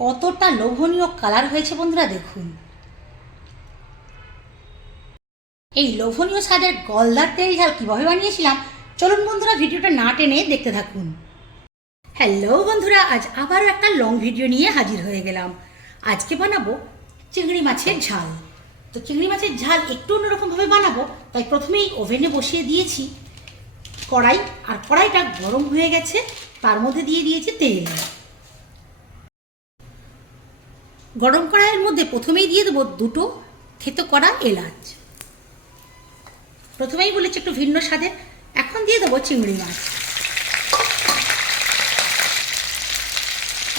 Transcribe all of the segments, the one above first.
কতটা লোভনীয় কালার হয়েছে বন্ধুরা, দেখুন। এই লোভনীয় স্বাদের গলদার তেল ঝাল কীভাবে বানিয়েছিলাম, চলুন বন্ধুরা ভিডিওটা না টেনে দেখতে থাকুন। হ্যালো বন্ধুরা, আজ আবারও একটা লং ভিডিও নিয়ে হাজির হয়ে গেলাম। আজকে বানাবো চিংড়ি মাছের ঝাল। তো চিংড়ি মাছের ঝাল একটু অন্যরকমভাবে বানাবো, তাই প্রথমেই ওভেনে বসিয়ে দিয়েছি কড়াই, আর কড়াইটা গরম হয়ে গেছে। তার মধ্যে দিয়ে দিয়েছি তেল। গরম কড়াইয়ের মধ্যে প্রথমেই দিয়ে দেবো দুটো থেতো করা এলাচ। প্রথমেই বলেছি একটু ভিন্ন স্বাদের। এখন দিয়ে দেবো চিংড়ি মাছ,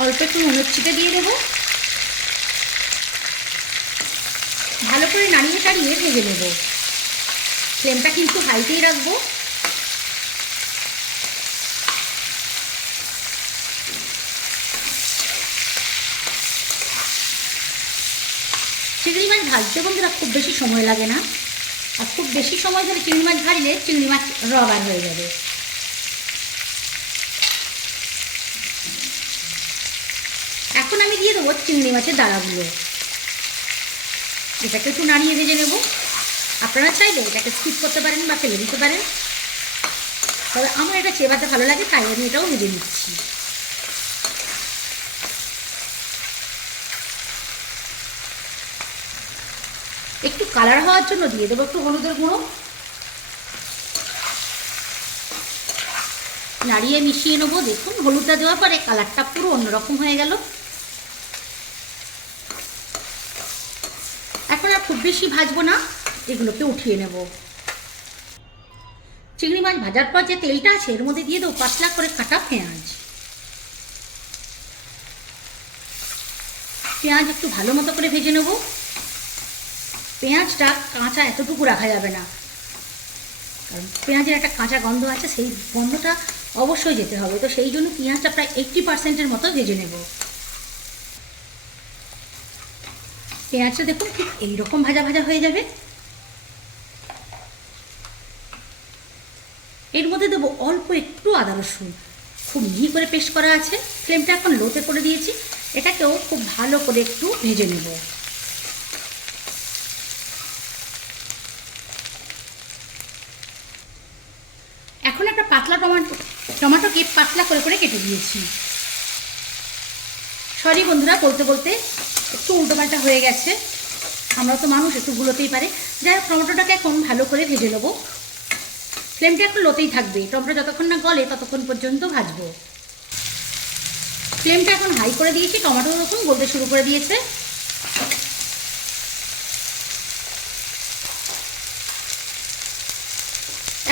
অল্প একটু নুনের ছিটে দিয়ে দেবো। ভালো করে নাড়িয়ে টাড়িয়ে ভেজে নেব। ফ্লেমটা কিন্তু হাইতেই রাখবো। চিংড়ি মাছ ভাজতে বন্ধুরা খুব বেশি সময় লাগে না, আর খুব বেশি সময় ধরে চিংড়ি মাছ ভাজলে চিংড়ি মাছ রবার হয়ে যাবে। এখন আমি দিয়ে দেবো চিংড়ি মাছের দাঁড়াগুলো। এটাকে একটু নাড়িয়ে ভেজে নেব। আপনারা চাইলে এটাকে স্কিপ করতে পারেন বা ফেলে দিতে পারেন, তবে আমার এটা চেবাতে ভালো লাগে, তাই আমি এটাও ভেজে নিচ্ছি। একটু কালার হওয়ার জন্য দিয়ে দেবো একটু হলুদের গুঁড়ো। নাড়িয়ে মিশিয়ে নেবো। দেখুন হলুদটা দেওয়ার পরে কালারটা পুরো অন্যরকম হয়ে গেল। এখন আর খুব বেশি ভাজবো না, এগুলোকে উঠিয়ে নেব। চিংড়ি মাছ ভাজার পর যে তেলটা আছে এর মধ্যে দিয়ে দেবো পাতলা করে কাটা পেঁয়াজ। পেঁয়াজ একটু ভালো মতো করে ভেজে নেব। পেঁয়াজটা কাঁচা এতটুকু রাখা যাবে না, কারণ পেঁয়াজের একটা কাঁচা গন্ধ আছে, সেই গন্ধটা অবশ্যই যেতে হবে। তো সেই জন্য পেঁয়াজটা প্রায় 80% মতো ভেজে নেব। পেঁয়াজটা দেখুন ঠিক এইরকম ভাজা ভাজা হয়ে যাবে। এর মধ্যে দেবো অল্প একটু আদা রসুন, খুব মিহি করে পেস্ট করা আছে। ফ্লেমটা এখন লোতে করে দিয়েছি। এটাকেও খুব ভালো করে একটু ভেজে নেব। এখন একটা পাতলা টমাটোকে পাতলা করে করে কেটে দিয়েছি। সরি বন্ধুরা, বলতে বলতে একটু উল্টোপাল্টা হয়ে গেছে। আমরা তো মানুষ, একটু ভুল হতেই পারে। যাই হোক, টমেটোটাকে এখন ভালো করে ভেজে নেবো। ফ্লেমটা একটু লোতেই থাকবে। টমেটো যতক্ষণ না গলে ততক্ষণ পর্যন্ত ভাজবো। ফ্লেমটা এখন হাই করে দিয়েছি। টমেটো দেখুন গলতে শুরু করে দিয়েছে।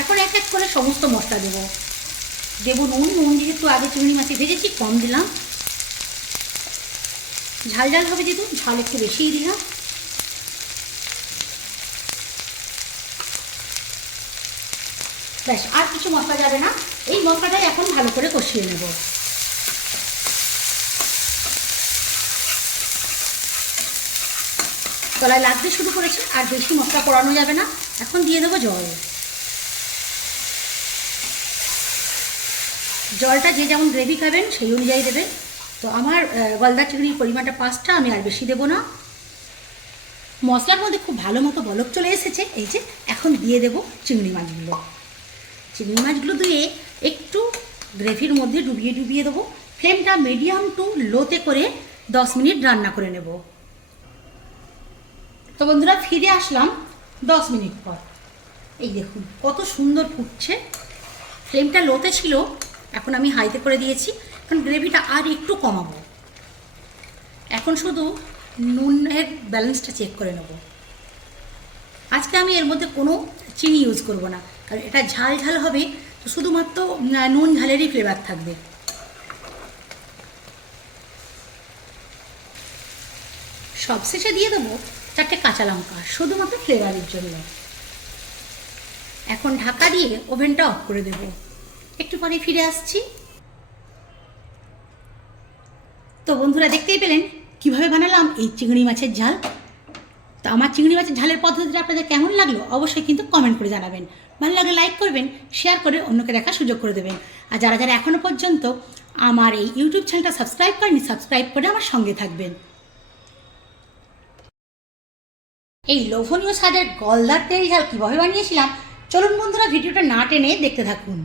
এখন এক এক করে সমস্ত মশলা দেবো। নুন যেহেতু আগে চিংড়ি মাছে ভেজেছি কম দিলাম। ঝাল ঝাল হবে যেহেতু ঝাল একটু বেশিই দিলাম। ব্যাস, আর কিছু মশলা যাবে না। এই মশলাটাই এখন ভালো করে কষিয়ে নেব। তলায় লাগতে শুরু করেছে, আর বেশি মশলা পোড়ানো যাবে না। এখন দিয়ে দেবো জল। জলটা যে যেমন গ্রেভি খাবেন সেই অনুযায়ী দেবেন। তো আমার গলদা চিংড়ির পরিমাণটা 5টা, আমি আর বেশি দেবো না। মশলার মধ্যে খুব ভালো মতো বলক চলে এসেছে। এই যে এখন দিয়ে দেবো চিংড়ি মাছগুলো। চিংড়ি মাছগুলো দিয়ে একটু গ্রেভির মধ্যে ডুবিয়ে ডুবিয়ে দেবো। ফ্লেমটা মিডিয়াম টু লোতে করে 10 মিনিট রান্না করে নেব। তো বন্ধুরা ফিরে আসলাম 10 মিনিট পর। এই দেখুন কত সুন্দর ফুটছে। ফ্লেমটা লোতে ছিল, এখন আমি হাইতে করে দিয়েছি। এখন গ্রেভিটা আর একটু কমাবো। এখন শুধু নুনের ব্যালেন্সটা চেক করে নেব। আজকে আমি এর মধ্যে কোনো চিনি ইউজ করব না, কারণ এটা ঝাল ঝাল হবে। তো শুধুমাত্র নুন ঝালেরই ফ্লেভার থাকবে। সবশেষে দিয়ে দেবো 4টে কাঁচা লঙ্কা, শুধুমাত্র ফ্লেভারের জন্য। এখন ঢাকা দিয়ে ওভেনটা অফ করে দেব। একটু পরে ফিরে আসছি। তো বন্ধুরা দেখতেই পেলেন কিভাবে বানালাম এই চিংড়ি মাছের ঝাল। তো আমার চিংড়ি মাছের ঝালের পদ্ধতিটা আপনাদের কেমন লাগলো অবশ্যই কিন্তু কমেন্ট করে জানাবেন। ভালো লাগলে লাইক করবেন, শেয়ার করে অন্যকে দেখার সুযোগ করে দেবেন। আর যারা যারা এখনও পর্যন্ত আমার এই ইউটিউব চ্যানেলটা সাবস্ক্রাইব করেনি, সাবস্ক্রাইব করে আমার সঙ্গে থাকবেন। এই লোভনীয় স্বাদের গলদার তেল ঝাল কীভাবে বানিয়েছিলাম চলুন বন্ধুরা ভিডিওটা না টেনে দেখতে থাকুন।